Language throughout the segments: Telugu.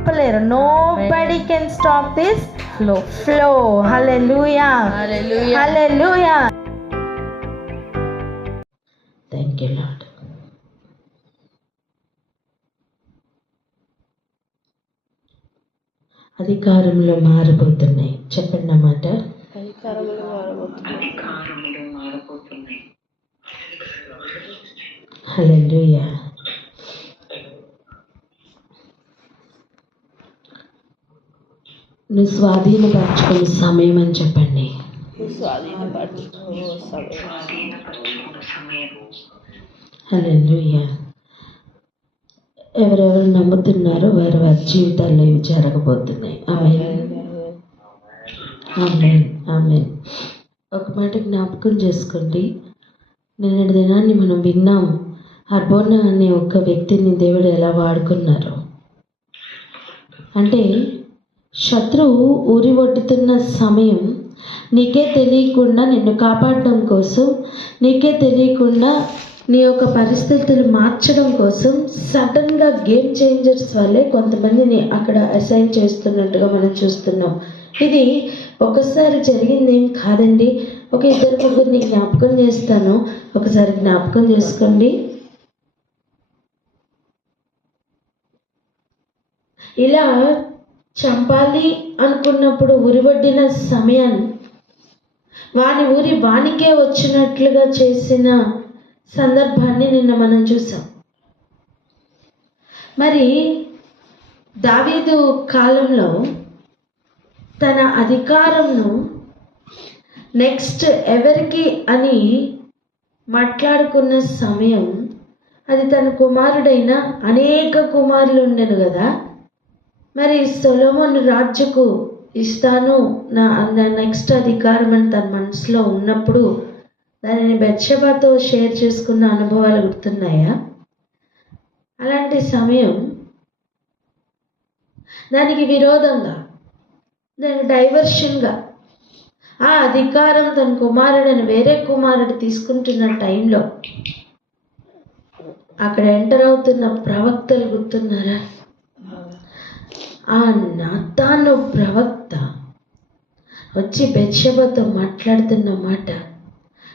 ఆపలేరు. Nobody can stop this flow. Hallelujah, hallelujah. Thank you lord. అధికారంలో మారబోతున్నాయి. చెప్పండి అన్నమాట. హల్లెలూయా. నువ్వు స్వాధీనపరచుకునే సమయం అని చెప్పండి. హల్లెలూయా. ఎవరెవరు నమ్ముతున్నారో వారి వారి జీవితాల్లో ఇవి జరగబోతున్నాయి. ఆమేన్, ఆమేన్, ఆమేన్. ఒక మాట జ్ఞాపకం చేసుకోండి. నిన్నటి దినాన్ని మనం విన్నాం. హర్బోనా అనే ఒక వ్యక్తిని దేవుడు ఎలా వాడుకున్నారు అంటే, శత్రువు ఊరి ఒడ్డుతున్న సమయం నీకే తెలియకుండా నిన్ను కాపాడడం కోసం, నీకే తెలియకుండా నీ యొక్క పరిస్థితులు మార్చడం కోసం సడన్గా గేమ్ చేంజర్స్ వల్లే కొంతమందిని అక్కడ అసైన్ చేస్తున్నట్టుగా మనం చూస్తున్నాం. ఇది ఒకసారి జరిగింది ఏం కాదండి. ఒక 2-3 జ్ఞాపకం చేస్తాను. ఒకసారి జ్ఞాపకం చేసుకోండి. ఇలా చంపాలి అనుకున్నప్పుడు ఉరివడ్డిన సమయాన్ని వాని ఊరి వానికే వచ్చినట్లుగా చేసిన సందర్భాన్ని నిన్న మనం చూసాం. మరి దావీదు కాలంలో తన అధికారంను నెక్స్ట్ ఎవరికి అని మాట్లాడుకున్న సమయం, అది తన కుమారుడైన అనేక కుమారులు ఉండెను కదా. మరి సొలొమోను రాజుకు ఇస్తాను నా నెక్స్ట్ అధికారం అని తన మనసులో ఉన్నప్పుడు దానిని బెత్షెబాతో షేర్ చేసుకున్న అనుభవాలు గుర్తున్నాయా? అలాంటి సమయం దానికి విరోధంగా, దానికి డైవర్షన్గా ఆ అధికారం తన కుమారుడని వేరే కుమారుడు తీసుకుంటున్న టైంలో అక్కడ ఎంటర్ అవుతున్న ప్రవక్తలు గుర్తున్నారా? ఆ నాతాను ప్రవక్త వచ్చి బెత్షెబాతో మాట్లాడుతున్న మాట,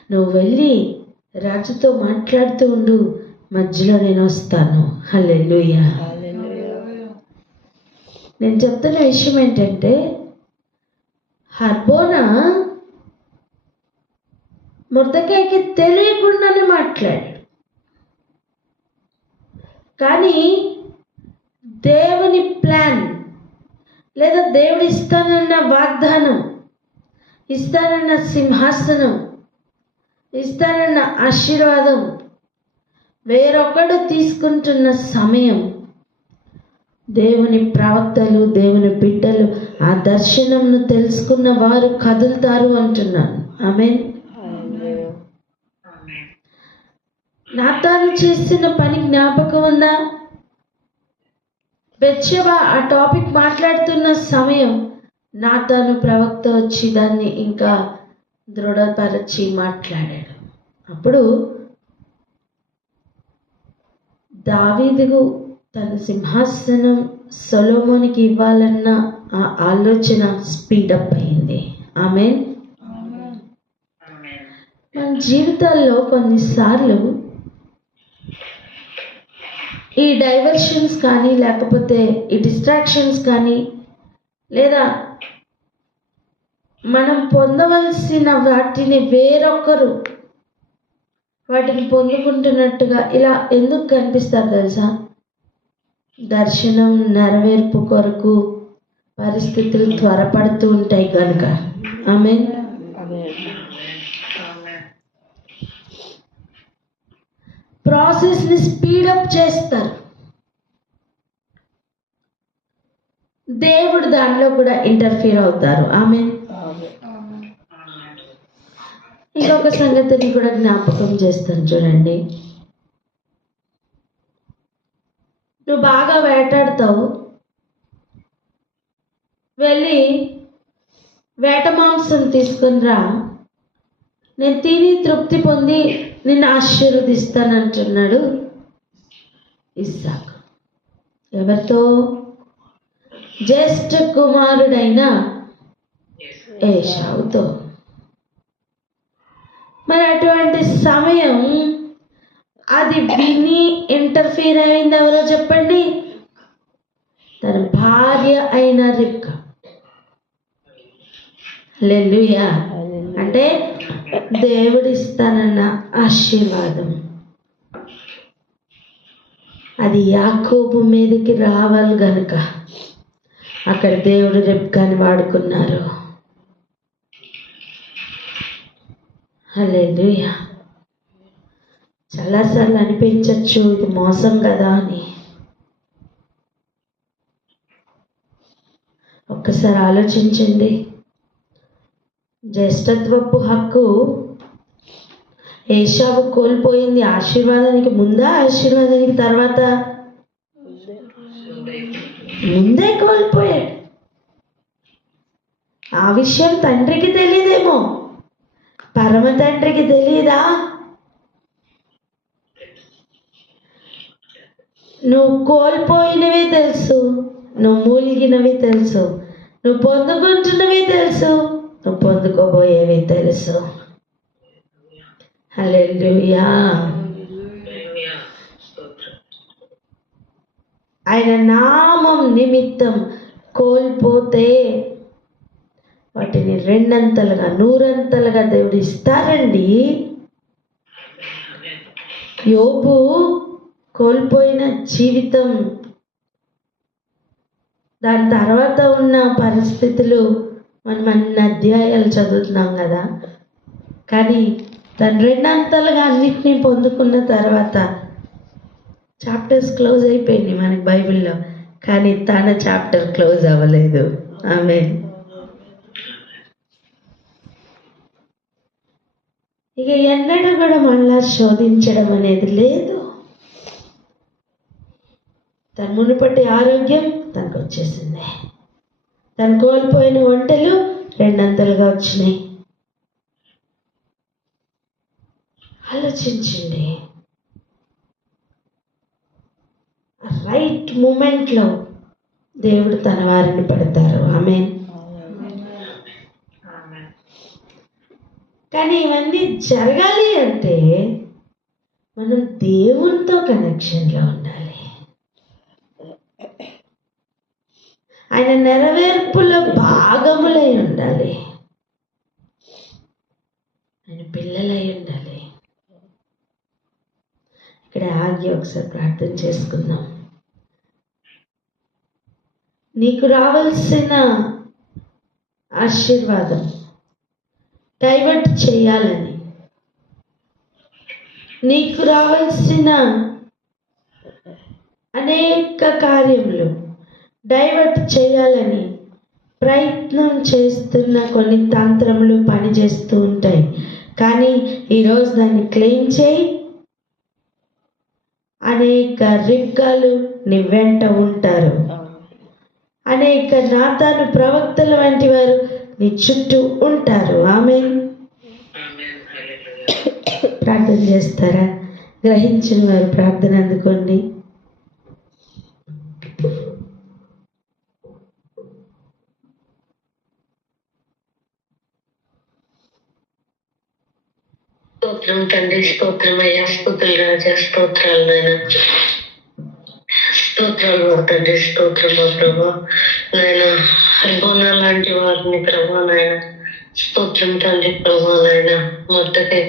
నువ్వు వెళ్ళి రాజుతో మాట్లాడుతూ ఉండు, మధ్యలో నేను వస్తాను. హల్లెలూయా. నేను చెప్తున్న విషయం ఏంటంటే, హర్బోనా మొర్దెకైకి తెలియకుండానే మాట్లాడాడు. కానీ దేవుని ప్లాన్ లేదా దేవుడు ఇస్తానన్న వాగ్దానం, ఇస్తానన్న సింహాసనం, ఇస్తానన్న ఆశీర్వాదం వేరొకడు తీసుకుంటున్న సమయం దేవుని ప్రవక్తలు, దేవుని బిడ్డలు ఆ దర్శనంను తెలుసుకున్న వారు కదులుతారు అంటున్నాను. ఆమేన్. నాతాను చేసిన పని జ్ఞాపకం ఉందా? బెత్షెబా ఆ టాపిక్ మాట్లాడుతున్న సమయం నాతాను ప్రవక్త వచ్చి దాన్ని ఇంకా దృఢపరచి మాట్లాడాడు. అప్పుడు దావీదు తన సింహాసనం సొలొమోనుకి ఇవ్వాలన్న ఆ ఆలోచన స్పీడప్ అయింది. ఆమేన్. మన జీవితాల్లో కొన్నిసార్లు ఈ డైవర్షన్స్ కానీ, లేకపోతే ఈ డిస్ట్రాక్షన్స్ కానీ, లేదా మనం పొందవలసిన వాటిని వేరొకరు వాటిని పొందుకుంటున్నట్టుగా ఇలా ఎందుకు కనిపిస్తారు తెలుసా? దర్శనం నెరవేర్పు కొరకు పరిస్థితులు త్వరపడుతూ ఉంటాయి కనుక. ఆమేన్. ప్రాసెస్ని స్పీడప్ చేస్తారు. దేవుడు దానిలో కూడా ఇంటర్ఫీర్ అవుతారు. ఆమేన్. ఇంకొక సంగతిని కూడా జ్ఞాపకం చేస్తాను చూడండి. నువ్వు బాగా వేటాడుతావు, వెళ్ళి వేట మాంసం తీసుకుని రా, నేను తిని తృప్తి పొంది నిన్ను ఆశీర్వదిస్తానంటున్నాడు ఇస్సాకు. ఎవరితో? జ్యేష్ఠ కుమారుడైన ఏశావుతో. మరి అటువంటి సమయం అది విని ఇంటర్ఫీర్ అయింది ఎవరో చెప్పండి? తన భార్య అయిన రిబ్కా. హల్లెలూయా. అంటే దేవుడిస్తానన్న ఆశీర్వాదం అది యాకోబు మీదకి రావాలి గనుక అక్కడ దేవుడు రిబ్కాని వాడుకున్నారు. హల్లెలూయా. చాలాసార్లు అనిపించవచ్చు ఇది మోసం కదా అని. ఒక్కసారి ఆలోచించండి. జ్యేష్ఠత్వపు హక్కు ఏశావు కోల్పోయింది ఆశీర్వాదానికి ముందా, ఆశీర్వాదానికి తర్వాత? ముందే కోల్పోయాడు. ఆ విషయం తండ్రికి తెలియదేమో, పరమ తండ్రికి తెలియదా? నువ్వు కోల్పోయినవి తెలుసు, నువ్వు మూలిగినవి తెలుసు, నువ్వు పొందుకుంటున్నవి తెలుసు, నువ్వు పొందుకోబోయేవి తెలుసు. హల్లెలూయా. ఆయన నామం నిమిత్తం కోల్పోతే వాటిని రెండంతలుగా నూరంతలుగా దేవుడు ఇస్తారండి. యోబు కోల్పోయిన జీవితం, దాని తర్వాత ఉన్న పరిస్థితులు మనం అన్ని అధ్యాయాలు చదువుతున్నాం కదా. కానీ దాని రెండంతలుగా అన్నిటినీ పొందుకున్న తర్వాత చాప్టర్స్ క్లోజ్ అయిపోయింది మనకి బైబిల్లో. కానీ తన చాప్టర్ క్లోజ్ అవ్వలేదు. ఆమేన్. ఇక ఎన్నడూ కూడా మళ్ళా శోధించడం అనేది లేదు. తన మునుపటి ఆరోగ్యం తనకు వచ్చేసింది. తను కోల్పోయిన ఒంటెలు రెండంతలుగా వచ్చినాయి. ఆలోచించండి. రైట్ మూమెంట్లో దేవుడు తన వారిని పెడతారు. ఆమేన్. కానీ ఇవన్నీ జరగాలి అంటే మనం దేవునితో కనెక్షన్లో ఉండాలి. ఆయన నెరవేర్పులో భాగములై ఉండాలి. ఆయన పిల్లలై ఉండాలి. ఇక్కడ ఆగి ఒకసారి ప్రార్థన చేసుకుందాం. నీకు రావాల్సిన ఆశీర్వాదం డైవర్ట్ చేయాలని, నీకు రావాల్సిన అనేక కార్యములు డైవర్ట్ చేయాలని ప్రయత్నం చేస్తున్న కొన్ని తంత్రములు పనిచేస్తూ ఉంటాయి. కానీ ఈరోజు దాన్ని క్లెయిమ్ చేయి. అనేక రిబ్కాలు నీ వెంట ఉంటారు. అనేక నాతాను ప్రవక్తల వంటి వారు నీ చుట్టూ ఉంటారు. ఆమేన్. ప్రార్థన చేస్తారా? గ్రహించిన వారు ప్రార్థన అందుకోండి. స్తోత్రం తండ్రి, స్తోత్రం అయ్యా, స్తుతులు రాజా, స్తోత్రాలు నాయన, స్తోత్రాలు తండ్రి, స్తోత్రం మా ప్రభా నాయన. బోనా లాంటి వారిని ప్రభా నాయన స్తోత్రం తండ్రి ప్రభా నాయన. మొత్తకి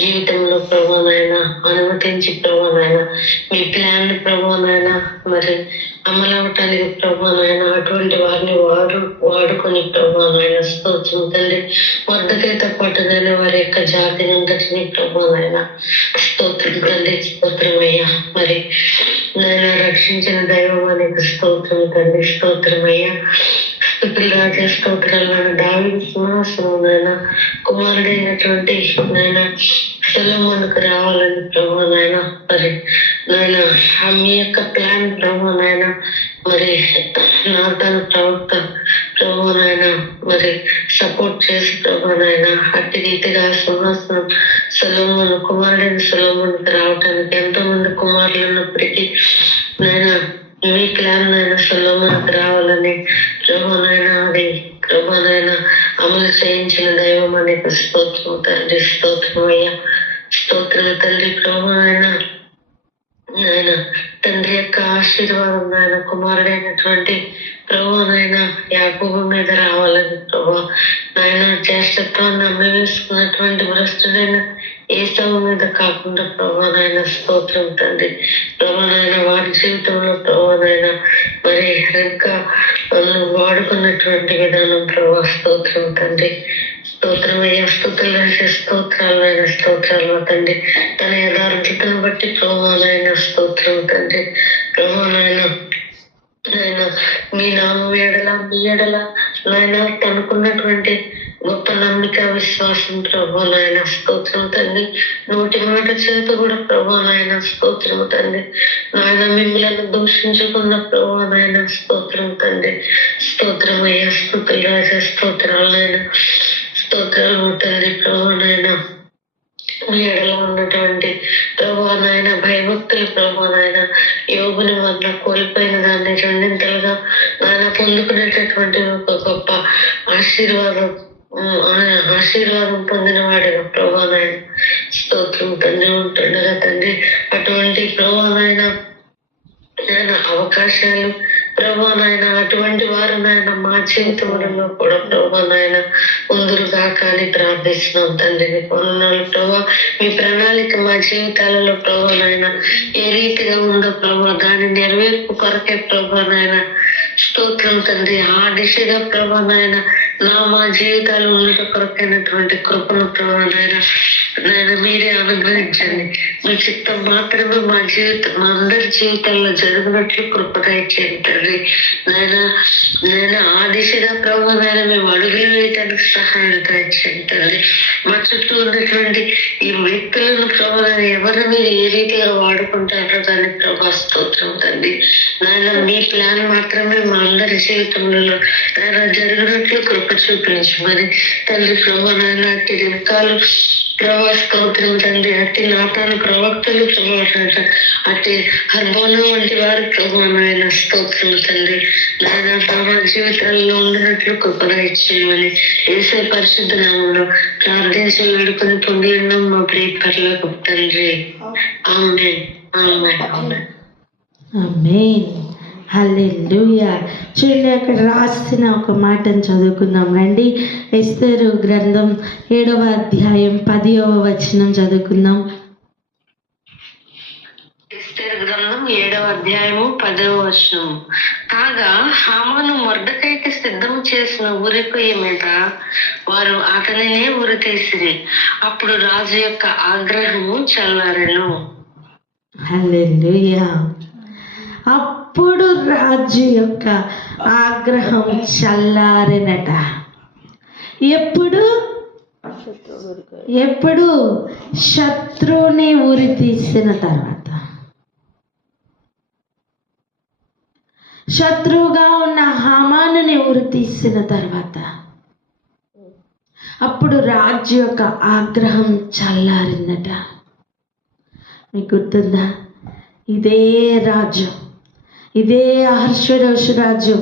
జీవితంలో ప్రభా నాయన అనుమతించి ప్రభా నాయన మీ ప్లాన్ ప్రభా నాయన మరి అమలవటానికి ప్రభా నాయన అటువంటి వారిని వాడుకొని ప్రభా నాయన స్తోత్రం తండ్రి. మొద్దకైతే పట్టుదల వారి యొక్క జాతిని అంతటిని ప్రభా నాయన స్తోత్రం తండ్రి, స్తోత్రం అయ్యా. మరి నాయన రక్షించిన దైవానికి స్తోత్రం తండ్రి, స్తోత్రం అయ్యా. స్తుతులు రాజా, స్తోత్రాలు దావీదు సింహాసనం నాయన కుమారుడైనటువంటి నాయన సొలొమోనుకు రావాలని ప్రభా నాయన మరి నాయన మీ యొక్క ప్లాన్ ప్రభా నాయన మరి నాతాను ప్రవక్త ప్రభా నాయన మరి సపోర్ట్ చేసి ప్రభా నాయన అట్టి రీతిగా సింహాసనం సొలొమోను కుమారుడైన సొలొమోనుకు రావటానికి ఎంతో మంది కుమారులు ఉన్నప్పటికీ నాయన మీ ప్లాన్ నాయన సొలొమోనుకు రావాలని వాక్యాన్ని ప్రభునైనా అది ప్రభునైనా అమలు చేయించిన దైవం అనేక స్తోత్రం తండ్రి. స్తోత్రం అయ్యా, స్తోత్రం తండ్రి. ప్రభునైనా నాయన తండ్రి యొక్క ఆశీర్వాదం నాయన కుమారుడైనటువంటి ప్రభునైనా యాకోబు మీద రావాలని ప్రభు నాయన జ్యేష్ఠత్వాన్ని అమ్మవేసుకున్నటువంటి భ్రష్టుడైన ఏసావు మీద కాకుండా ప్రభునైనా స్తోత్రం తండ్రి. ప్రభునైనా వారి జీవితంలో ప్రభునైనా మరి ఇంకా వాడుకున్నటువంటి విధానం ప్రభు స్తోత్రం తండ్రి. స్తోత్రం అయ్యా, స్తోత్రాలైన స్తోత్రాలు తండ్రి. తన యథార్థతను బట్టి ప్రభునైనా స్తోత్రం తండ్రి. ప్రభునైనా నాయన మీ నామం ఎడల నాయన తనకున్నటువంటి గొప్ప నమ్మిక విశ్వాసం ప్రభు నాయన స్తోత్రం తండ్రి. నోటి మాట చేత కూడా ప్రభు నాయన స్తోత్రం తండ్రి. నాయన మిమ్మల్ని దూషించుకున్న ప్రభు నాయన స్తోత్రం తండ్రి. స్తోత్రం అయ్యా, స్తుతులు రాజా, స్తోత్రాలు నాయన, స్తోత్రాలు తండ్రి. ప్రభు నాయన మీ ఎడలో ఉన్నటువంటి ప్రభు నాయన భయభక్తులు ప్రభు నాయన యోగుని వల్ల కోల్పోయిన దాన్ని రెండింతలుగా నాయన పొందుకునేటటువంటి ఒక గొప్ప ఆశీర్వాదం పొందిన వాడిగా ప్రభు నాయన స్తోత్రం తండ్రి ఉంటుండగా తండ్రి. అటువంటి ప్రభు నాయన అవకాశాలు ప్రభు నాయన అటువంటి వారు నాయన మా జీవితంలో కూడా ప్రభు నాయన ముందుగా కానీ ప్రార్థిస్తున్నాం తండ్రి. కొన్నాళ్ళు ప్రభు మీ ప్రణాళిక మా జీవితాలలో ప్రభు నాయన ఏ రీతిగా ఉందో ప్రభు దాని నెరవేర్పు కొరకే ప్రభు నాయన స్తోత్రం తండ్రి. ఆ దిశగా ప్రభు నాయన మా జీవితాలు ఉండట కొరకైనటువంటి కృపను ప్రభు నాయన మీరే అనుగ్రహించండి. మీ చిత్తం మాత్రమే మా అందరి జీవితాల్లో జరిగినట్లు కృపగా ఇచ్చేది తండ్రి. నాయన ఆ దిశగా ప్రభు నాయన మేము అడుగులు వేయటానికి సహాయంగా ఇచ్చేది తండ్రి. మా చుట్టూ ఉన్నటువంటి ఈ వ్యక్తులను ప్రభు ఎవరు మీరు ఏ రీతిగా వాడుకుంటారో దాన్ని ప్రభా స్తోత్రం తండ్రి. నాయన మీ ప్లాన్ మాత్రమే మా అందరి జీవితంలో నాయన జరిగినట్లు కృప చూపించమని తండ్రి. ప్రభు నాయన అట్టి దినకాలు ప్రభా స్తోత్రం తండ్రి. అట్టి నాతాను ప్రవక్తలు ప్రభావ అట్టి హర్బోనం వంటి వారు ప్రభు నాయన స్తోత్రం తండ్రి. నాయన తమ జీవితాల్లో ఉండినట్లు కృపగా ఇచ్చేయమని యేసే పరిశుద్ధ నామంలో ప్రార్థించి వేడుకొని పొంది ఉన్నాం మా ప్రియ పరలోకపు తండ్రి. ఆమేన్, ఆమేన్, ఆమేన్. ఆమేన్, హల్లెలూయా. చూడండి, అక్కడ రాసిన ఒక మాటను చదువుకుందాం రండి. ఎస్తేరు గ్రంథం 7వ అధ్యాయం 10వ వచనం చదువుకుందాం. ఎస్తేరు గ్రంథం 7వ అధ్యాయము 10వ వచనం. కాగా హామాను మొర్దెకైకి సిద్ధం చేసిన ఉరి పొయ్యి మీద వారు అతనినే ఉరి తీసిరి. అప్పుడు రాజు యొక్క ఆగ్రహము చల్లారెను. హల్లెలూయా. అప్పుడు రాజు యొక్క ఆగ్రహం చల్లారినట. ఎప్పుడు శత్రువుని ఉరి తీసిన తర్వాత, శత్రువుగా ఉన్న హామానుని ఉరి తీసిన తర్వాత అప్పుడు రాజు యొక్క ఆగ్రహం చల్లారిందట. మీకు గుర్తుందా? ఇదే రాజు, ఇదే అహర్షవేరోషు రాజు,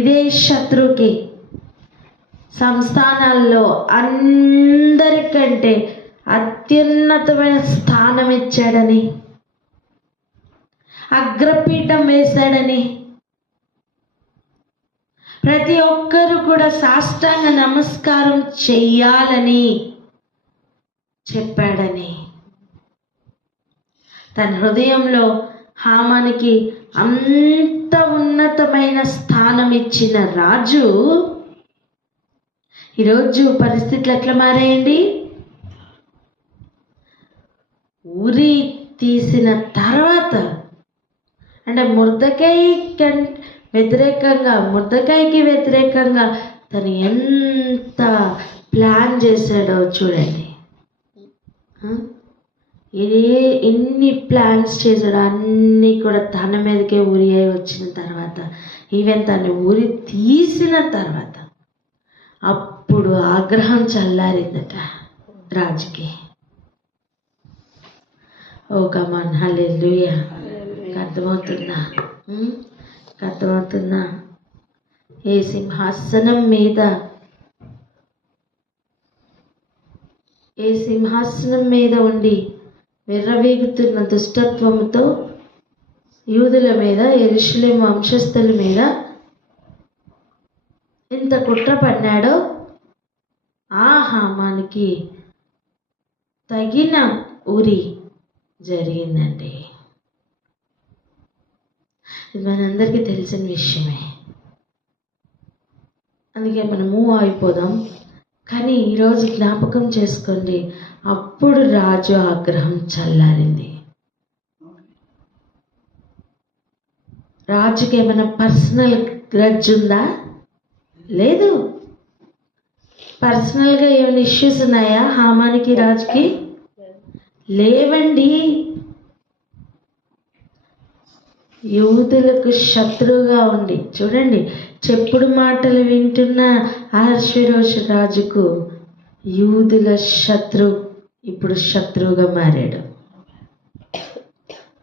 ఇదే శత్రువుకి సంస్థానాల్లో అందరికంటే అత్యున్నతమైన స్థానం ఇచ్చాడని, అగ్రపీఠం వేశాడని, ప్రతి ఒక్కరూ కూడా సాష్టాంగ నమస్కారం చెయ్యాలని చెప్పాడని, తన హృదయంలో హామానికి అంత ఉన్నతమైన స్థానం ఇచ్చిన రాజు ఈరోజు పరిస్థితులు ఎట్లా మారాయండి? ఉరి తీసిన తర్వాత, అంటే మొర్దెకైకి వ్యతిరేకంగా తను ఎంత ప్లాన్ చేశాడో చూడండి. ఎన్ని ప్లాన్స్ చేశాడో అన్నీ కూడా తన మీదకే ఉరి అయి వచ్చిన తర్వాత, ఈవెన్ తను ఉరి తీసిన తర్వాత అప్పుడు ఆగ్రహం చల్లారిందట రాజుకి. ఓ కమాన్, హల్లెలూయా. అర్థమవుతుందా? అర్థమవుతుందా? ఏ సింహాసనం మీద ఉండి విర్రవీగుతున్న దుష్టత్వముతో యూదుల మీద, యెరూషలేము వంశస్థుల మీద ఎంత కుట్ర పన్నాడో ఆ హామానికి తగిన ఉరి జరిగిందండి. ఇది మనందరికీ తెలిసిన విషయమే. అందుకే మనం మూవ్ అయిపోదాం. కానీ ఈరోజు జ్ఞాపకం చేసుకోండి, అప్పుడు రాజు ఆగ్రహం చల్లారింది. రాజుకి ఏమైనా పర్సనల్ గ్రడ్జ్ ఉందా? లేదు. పర్సనల్గా ఏమైనా ఇష్యూస్ ఉన్నాయా హామానికి, రాజుకి? లేవండి. యూదులకు శత్రువుగా ఉండి, చూడండి, చెప్పుడు మాటలు వింటున్న అహష్వేరోషు రాజుకు యూదుల ఇప్పుడు శత్రువుగా మారాడు.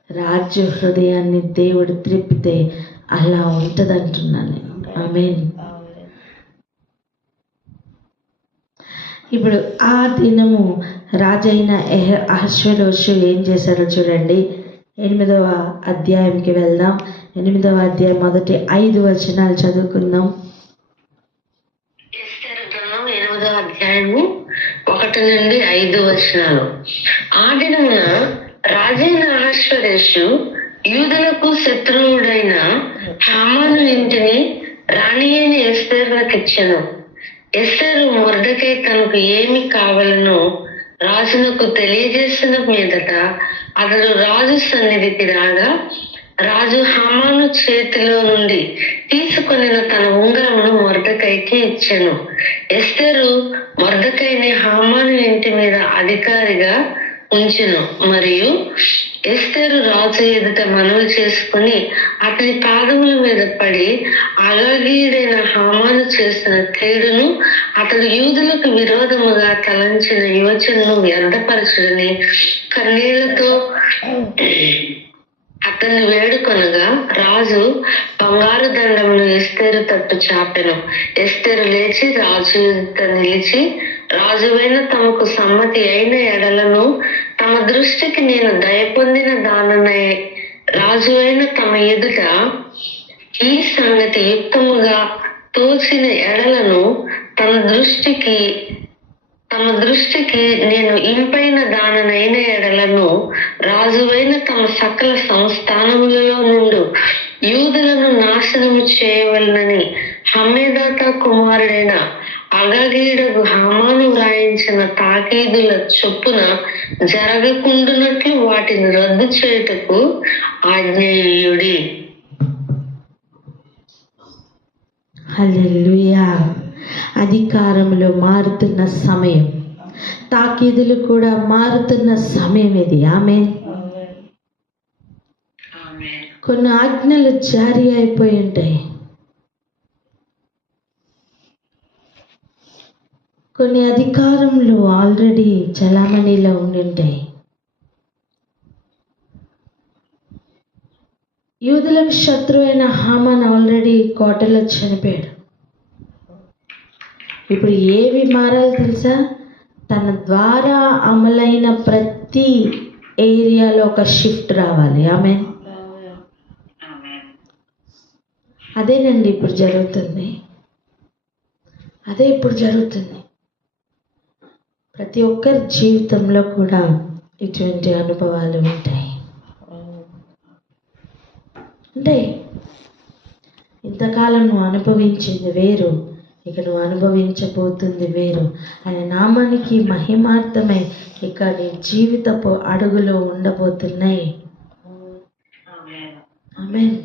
రాజ్య హృదయాన్ని దేవుడు త్రిప్పితే అలా ఉంటుందంటున్నాను నేను. ఆమేన్. ఇప్పుడు ఆ దినము రాజైన అహష్వేరోషు ఏం చేశారో చూడండి. 8వ అధ్యాయంకి వెళ్దాం. 8వ అధ్యాయం మొదటి 5 వచనాలు చదువుకుందాం. ఎస్తేరు గ్రంథం 8వ అధ్యాయము 1 నుండి 5 వచనాలు. ఆ దినమున రాజైన అహష్వేరోషు యూదులకు శత్రువుడైన హామాను ఇంటిని రాణి అయిన ఎస్తేరులకు ఇచ్చెను. ఎస్తేరు మొర్దెకై తనకు ఏమి కావాలనో రాజునకు తెలియజేసిన మీదట అతడు రాజు సన్నిధికి రాగా, రాజు హామాను చేతిలో నుండి తీసుకొని తన ఉంగరమును మొర్దెకైకి ఇచ్చెను. ఎస్తేరు మొర్దెకైని హామాను ఇంటి మీద అధికారిగా ఉంచెను. మరియు ఎస్తేరు రాజు ఎదుట మనవి చేసుకుని అతని పాదముల మీద పడి, అగాగీయుడైన హామాను చేసిన కీడును, అతడు యూదులకు విరోధముగా తలంచిన యోచనను వ్యర్థపరచుడని కన్నీళ్లతో అతన్ని వేడుకొనగా, రాజు బంగారు దండమును ఎస్తేరు తట్టు చాపెను. ఎస్తేరు లేచి రాజు ఎదుట నిలిచి, రాజువైన తమకు సమ్మతి అయిన ఎడలను తమ దృష్టికి నేను దయ పొందిన దాననై రాజువైన తమ ఎదుట ఈ సంగతి యుక్తముగా తోచిన ఎడలను తమ దృష్టికి నేను ఇంపైన దాననైన ఎడలను రాజువైన తమ సకల సంస్థానములలో నుండి యూదులను నాశనము చేయవలనని హమ్మేదాత కుమారుడైన అగాగీయుడగు హామాను వ్రాయించిన తాకీదుల చొప్పున జరగకుండునట్లు వాటిని రద్దు చేయుటకు ఆజ్ఞేయుడి. హల్లెలూయా. అధికారంలో మారుతున్న సమయం, తాకీదులు కూడా మారుతున్న సమయం ఇది. ఆమేన్. కొన్ని ఆజ్ఞలు జారీ అయిపోయి ఉంటాయి, కొన్ని అధికారంలో ఆల్రెడీ చలామణిలో ఉండి ఉంటాయి. యూదులకు శత్రువైన హామాన్ ఆల్రెడీ కోటలో చనిపోయాడు. ఇప్పుడు ఏవి మారాలి తెలుసా? తన ద్వారా అమలైన ప్రతి ఏరియాలో ఒక షిఫ్ట్ రావాలి. ఆమేన్. అదేనండి ఇప్పుడు జరుగుతుంది. అదే ఇప్పుడు జరుగుతుంది. ప్రతి ఒక్కరి జీవితంలో కూడా ఇటువంటి అనుభవాలు ఉంటాయి. అంటే ఇంతకాలం నువ్వు అనుభవించింది వేరు, ఇక నువ్వు అనుభవించబోతుంది వేరు. ఆయన నామానికి మహిమార్థమై ఇక నీ జీవితపు అడుగులో ఉండబోతున్నాయి. ఆమేన్.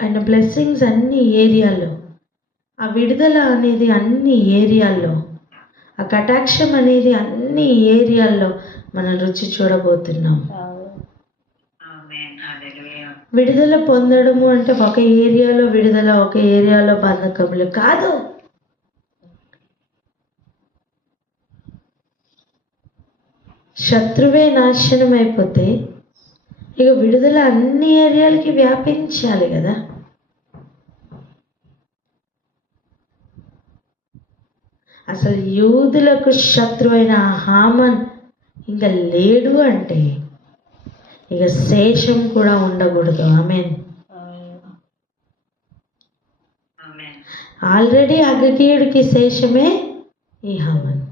ఆయన బ్లెస్సింగ్స్ అన్ని ఏరియాల్లో, ఆ విడుదల అనేది అన్ని ఏరియాల్లో, ఆ కటాక్షం అనేది అన్ని ఏరియాల్లో మనం రుచి చూడబోతున్నాం. విడుదల పొందడము అంటే ఒక ఏరియాలో విడుదల, ఒక ఏరియాలో బంధకములు కాదు. శత్రువే నాశనం అయిపోతే ఇక విడుదల అన్ని ఏరియాలకి వ్యాపించాలి కదా. అసలు యూదులకు శత్రువైన హామాన్ ఇంకా లేడు అంటే ఇక శేషం కూడా ఉండకూడదు. ఆమేన్. ఆల్రెడీ అగగీయుడికి శేషమే ఈ హామాన్.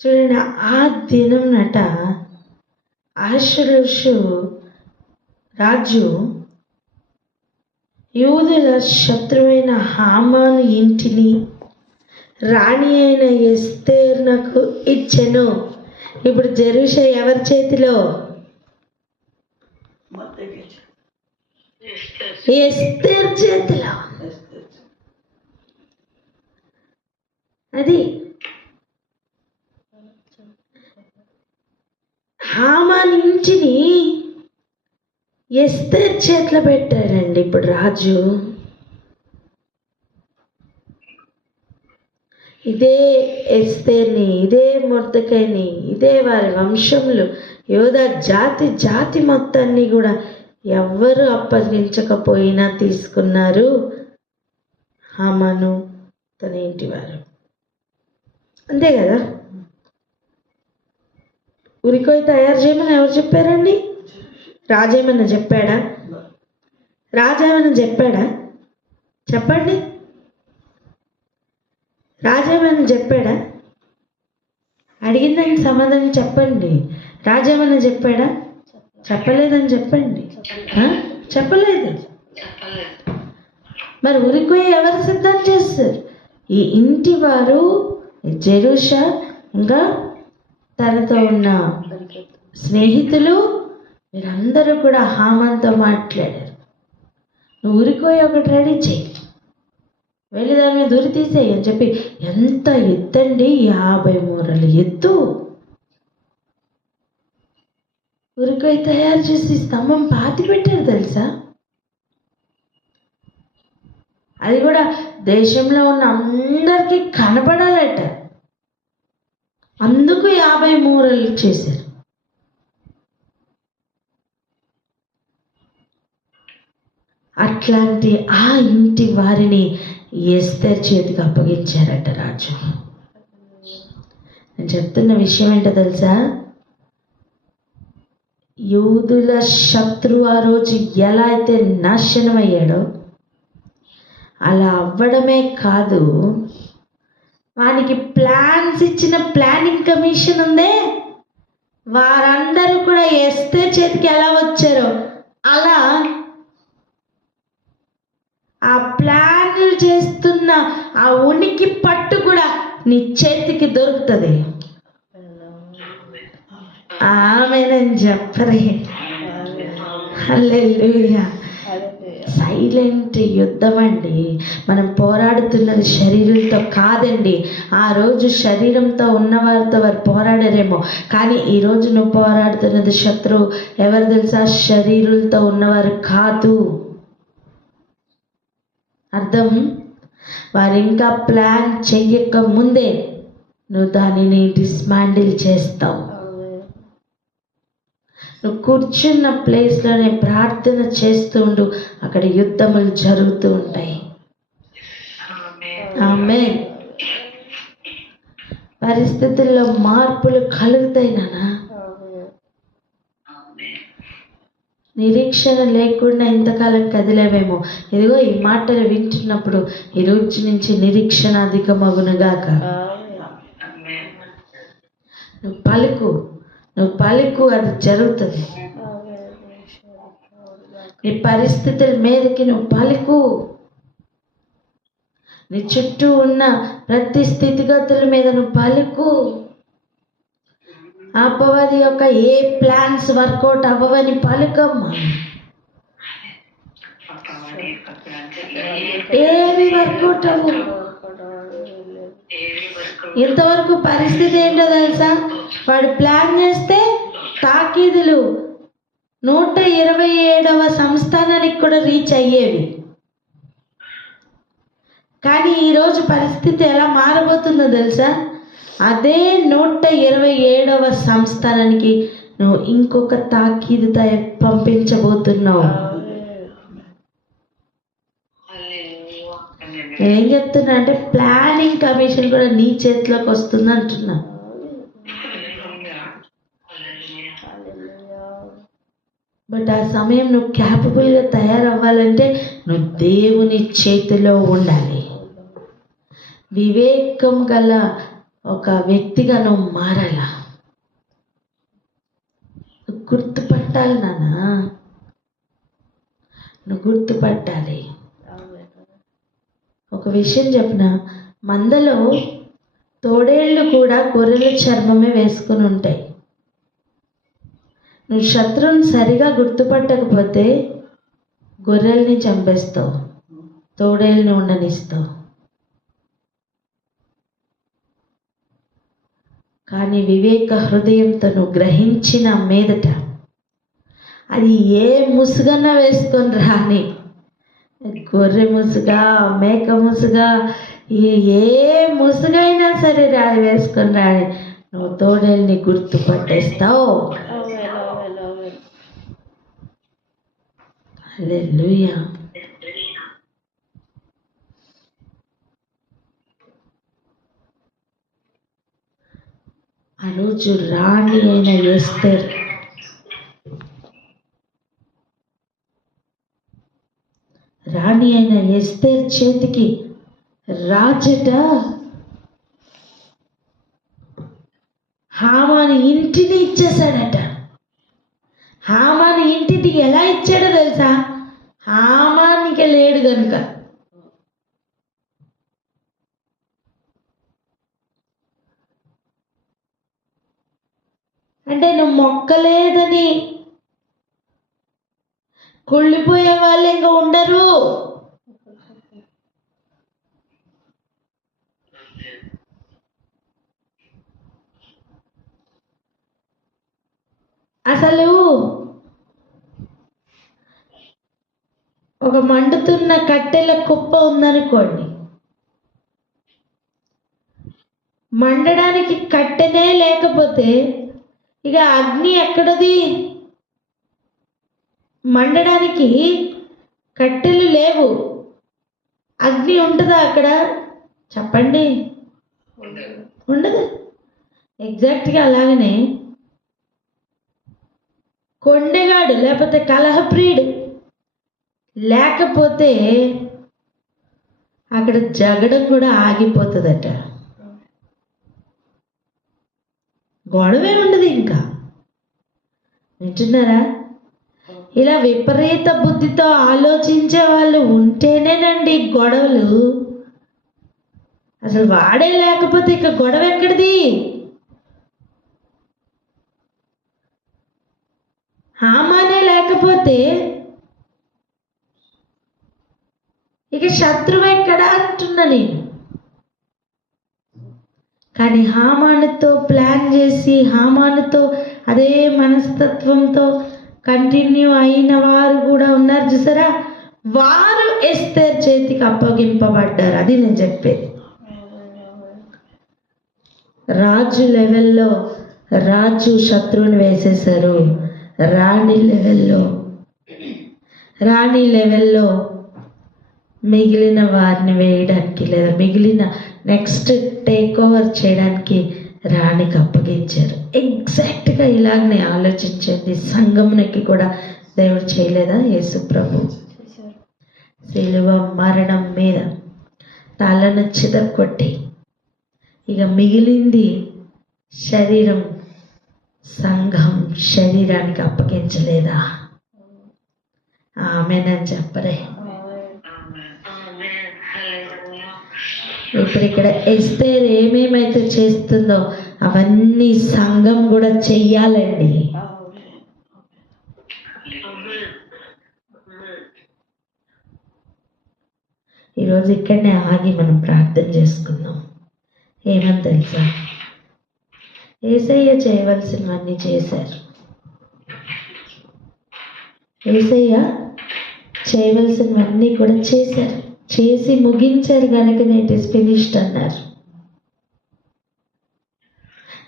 చూడండి, ఆ దినం నట అహష్వేరోషు రాజు యూదుల శత్రువైన హామాను ఇంటిని రాణి అయిన ఎస్తేరునకు ఇచ్చెను. ఇప్పుడు జెరూషా ఎవరి చేతిలో? ఎస్తేరు చేతిలో. అది హామాన్ ఇంటిని ఎస్తేరు చేతిలో పెట్టాడండి ఇప్పుడు రాజు. ఇదే ఎస్తేర్ని, ఇదే మొర్దెకైని, ఇదే వారి వంశంలో యోధా జాతి జాతి మొత్తాన్ని కూడా ఎవ్వరు అప్పగించకపోయినా తీసుకున్నారు హామాను తన ఇంటి వారు. అంతే కదా. ఉరికోయి తయారు చేయమని ఎవరు చెప్పారండి? రాజేమన్నా చెప్పాడా? రాజేమన్నా చెప్పాడా? చెప్పండి. రాజేమన్నా చెప్పాడా? అడిగిన దానికి సమాధానం చెప్పండి. రాజేమన్నా చెప్పాడా? చెప్పలేదని చెప్పండి. చెప్పలేదు. మరి ఉరికోయి ఎవరు సిద్ధం చేస్తారు? ఈ ఇంటి వారు, జెరూషా, ఇంకా తనతో ఉన్న స్నేహితులు, మీరందరూ కూడా హామాన్తో మాట్లాడారు. నువ్వు ఉరికోయి ఒకటి రెడీ చేయి, వెళ్ళి దాని మీద ఉరి తీసేయి అని చెప్పి. ఎంత ఎత్తండి? 50 మూరలు ఎత్తు ఉరికోయి తయారు చేసి స్తంభం పాతి పెట్టారు తెలుసా. అది కూడా దేశంలో ఉన్న అందరికీ కనపడాలట. అందుకు 50 మూరలు చేశారు. అట్లాంటి ఆ ఇంటి వారిని ఎస్తేరు చేతికి అప్పగించారట రాజు. నేను చెప్తున్న విషయం ఏంటో తెలుసా? యూదుల శత్రువు ఆ రోజు ఎలా అయితే నాశనం అయ్యాడో అలా అవ్వడమే కాదు, వానికి ప్లాన్స్ ఇచ్చిన ప్లానింగ్ కమిషన్ ఉందే, వారందరూ కూడా ఎస్తేరు చేతికి ఎలా వచ్చారో అలా ఆ ప్లాన్లు చేస్తున్న ఆ ఉనికి పట్టు కూడా నీ చేతికి దొరుకుతుంది. ఆమేనని చెప్పరే. హల్లెలూయా. సైలెంట్ యుద్ధం అండి. మనం పోరాడుతున్నది శరీరంతో కాదండి. ఆ రోజు శరీరంతో ఉన్నవారితో వారు పోరాడారేమో, కానీ ఈరోజు నువ్వు పోరాడుతున్నది శత్రువు ఎవరు తెలుసా? శరీరులతో ఉన్నవారు కాదు. అర్థం? వారు ఇంకా ప్లాన్ చెయ్యక ముందే నువ్వు దానిని డిస్మాండిల్ చేస్తావు. నువ్వు కూర్చున్న ప్లేస్లోనే ప్రార్థన చేస్తూ ఉండు, అక్కడ యుద్ధములు జరుగుతూ ఉంటాయి. ఆమేన్. పరిస్థితుల్లో మార్పులు కలుగుతాయి నాన్న. నిరీక్షణ లేకుండా ఇంతకాలం కదిలేమేమో. ఇదిగో ఈ మాటలు వింటున్నప్పుడు ఈ రోజు నుంచి నిరీక్షణ అధికమగునుగాక. నువ్వు పలుకు, నువ్వు పలుకు, అది జరుగుతుంది. నీ పరిస్థితుల మీదకి నువ్వు పలుకు. నీ చుట్టూ ఉన్న ప్రతి స్థితిగతుల మీద నువ్వు పలుకు. అపవాది యొక్క ఏ ప్లాన్స్ వర్కౌట్ అవ్వవని పలుకమ్మా. ఏవి వర్కౌట్ అవ్వవు. ఇంతవరకు పరిస్థితి ఏంటో తెలుసా? వాడు ప్లాన్ చేస్తే తాకీదులు 127వ సంస్థానానికి కూడా రీచ్ అయ్యేవి. కానీ ఈరోజు పరిస్థితి ఎలా మారబోతుందో తెలుసా? అదే 127వ సంస్థానానికి నువ్వు ఇంకొక తాకీదు పంపించబోతున్నావు. ఏం చెప్తున్నా అంటే ప్లానింగ్ కమిషన్ కూడా నీ చేతిలోకి వస్తుంది అంటున్నా. బట్ ఆ సమయం నువ్వు క్యాపబుల్గా తయారవ్వాలంటే నువ్వు దేవుని చేతిలో ఉండాలి. వివేకం గల ఒక వ్యక్తిగా నువ్వు మారాలా. నువ్వు గుర్తుపట్టాలి నాన్న, నువ్వు గుర్తుపట్టాలి. ఒక విషయం చెప్పిన, మందలో తోడేళ్ళు కూడా గొర్రెల చర్మమే వేసుకుని ఉంటాయి. నువ్వు శత్రువుని సరిగా గుర్తుపట్టకపోతే గొర్రెల్ని చంపేస్తావు, తోడేళ్ళని ఉండనిస్తావు. కానీ వివేక హృదయంతో నువ్వు గ్రహించిన మీదట అది ఏ ముసుగన్నా వేసుకొని రాని, గొర్రె ముసుగా, మేక ముసుగా, ఏ ముసుగైనా సరే వేసుకొని రాని, నువ్వు తోడేళ్ళని గుర్తుపట్టేస్తావు. హల్లెలూయా. ఆ రోజు రాణి అయిన ఎస్తేర్ చేతికి రాజట హామాని ఇంటిని ఇచ్చేశాడట. హామాని ఇంటిని ఎలా ఇచ్చాడో తెలుసా? హామానికి లేడు కనుక. అంటే నువ్వు మొక్కలేదని కుళ్ళిపోయే వాళ్ళు ఇంకా ఉండరు. అసలు ఒక మండుతున్న కట్టెల కుప్ప ఉందనుకోండి, మండడానికి కట్టెనే లేకపోతే ఇక అగ్ని ఎక్కడది? మండడానికి కట్టెలు లేవు, అగ్ని ఉంటుందా అక్కడ? చెప్పండి, ఉండదు. ఎగ్జాక్ట్గా అలాగనే కొండెగాడు లేకపోతే కలహప్రియుడు లేకపోతే అక్కడ జగడం కూడా ఆగిపోతుందట. గొడవే ఉండదు ఇంకా. వింటున్నారా? ఇలా విపరీత బుద్ధితో ఆలోచించే వాళ్ళు ఉంటేనేనండి గొడవలు. అసలు వాడే లేకపోతే ఇక గొడవ ఎక్కడిది? హామానే లేకపోతే ఇక శత్రువు ఎక్కడా అంటున్నా నేను. కానీ హామానుతో ప్లాన్ చేసి, హామానుతో అదే మనస్తత్వంతో కంటిన్యూ అయిన వారు కూడా ఉన్నారు చూసారా, వారు ఎస్తేర్ చేతికి అప్పగింపబడ్డారు. అది నేను చెప్పేది. రాజు లెవెల్లో రాజు శత్రువుని వేసేశారు. రాణి లెవెల్లో మిగిలిన వారిని వేయడానికి లేదా మిగిలిన నెక్స్ట్ టేక్ ఓవర్ చేయడానికి రాణికి అప్పగించారు. ఎగ్జాక్ట్గా ఇలాగనే ఆలోచించండి. సంఘమునకి కూడా దేవుడు చేయలేదా? యేసు ప్రభు శిలువ మరణం మీద తలను చితక్కొట్టి ఇక మిగిలింది శరీరం, సంఘం శరీరానికి అప్పగించలేదా? ఆమేనని చెప్పరే. ఇప్పుడు ఇక్కడ ఎస్తేర్ ఏమేమైతే చేస్తుందో అవన్నీ సంఘం కూడా చెయ్యాలండి. ఈరోజు ఇక్కడనే ఆగి మనం ప్రార్థన చేసుకుందాం. ఏమని తెలుసా? యేసయ్య చేయవలసినవన్నీ చేశారు. యేసయ్య చేయవలసినవన్నీ కూడా చేశారు, చేసి ముగించారు కనుక ఇట్ ఈస్ ఫినిష్డ్ అన్నారు.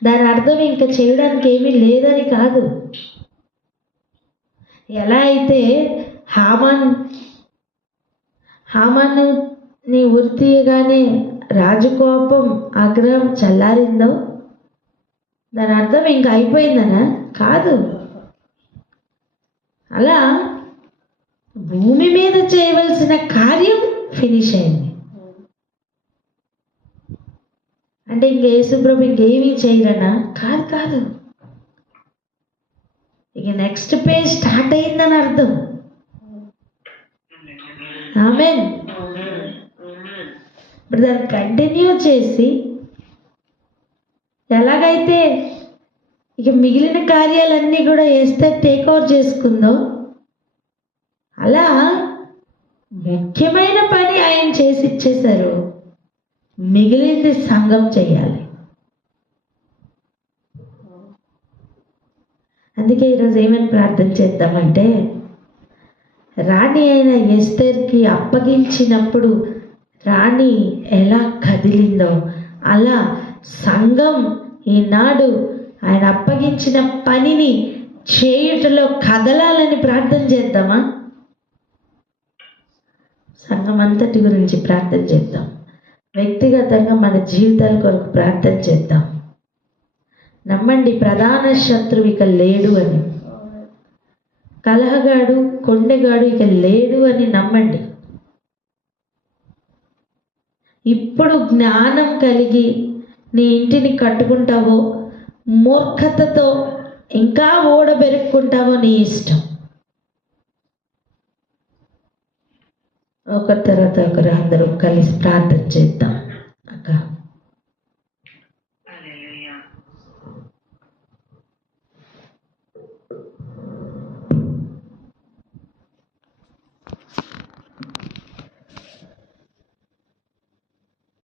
దాని అర్థం ఇంకా చేయడానికి ఏమీ లేదని కాదు. ఎలా అయితే హామాను నీ ఉరి తీయగానే రాజు కోపం ఆగ్రహం చల్లారిందో దాని అర్థం ఇంకా అయిపోయిందనా? కాదు. అలా భూమి మీద చేయవలసిన కార్యం ఫినిష్ అయింది. అంటే ఇంక యేసుప్రభు ఇంకేమీ చేయరనా? కాదు. ఇక నెక్స్ట్ పేజ్ స్టార్ట్ అయిందని అర్థం. ఆమేన్. ఇప్పుడు దాన్ని కంటిన్యూ చేసి ఎలాగైతే ఇక మిగిలిన కార్యాలన్నీ కూడా వేస్తే టేక్ ఓవర్ చేసుకుందో అలా ముఖ్యమైన పని ఆయన చేసి ఇచ్చేశారు. మిగిలింది సంఘం చేయాలి. అందుకే ఈరోజు ఏమని ప్రార్థన చేద్దామంటే, రాణి అయిన ఎస్తేర్కి అప్పగించినప్పుడు రాణి ఎలా కదిలిందో అలా సంఘం ఈనాడు ఆయన అప్పగించిన పనిని చేయుటలో కదలాలని ప్రార్థన చేద్దామా? సంఘం అంతటి గురించి ప్రార్థన చేద్దాం. వ్యక్తిగతంగా మన జీవితాల కొరకు ప్రార్థన చేద్దాం. నమ్మండి, ప్రధాన శత్రువు ఇక లేడు అని, కలహగాడు కొండెగాడు ఇక లేడు అని నమ్మండి. ఇప్పుడు జ్ఞానం కలిగి నీ ఇంటిని కట్టుకుంటావో, మూర్ఖతతో ఇంకా ఓడబెరుక్కుంటావో నీ ఇష్టం. ఒకరి తర్వాత ఒకరు అందరూ కలిసి ప్రార్థన చేద్దాం.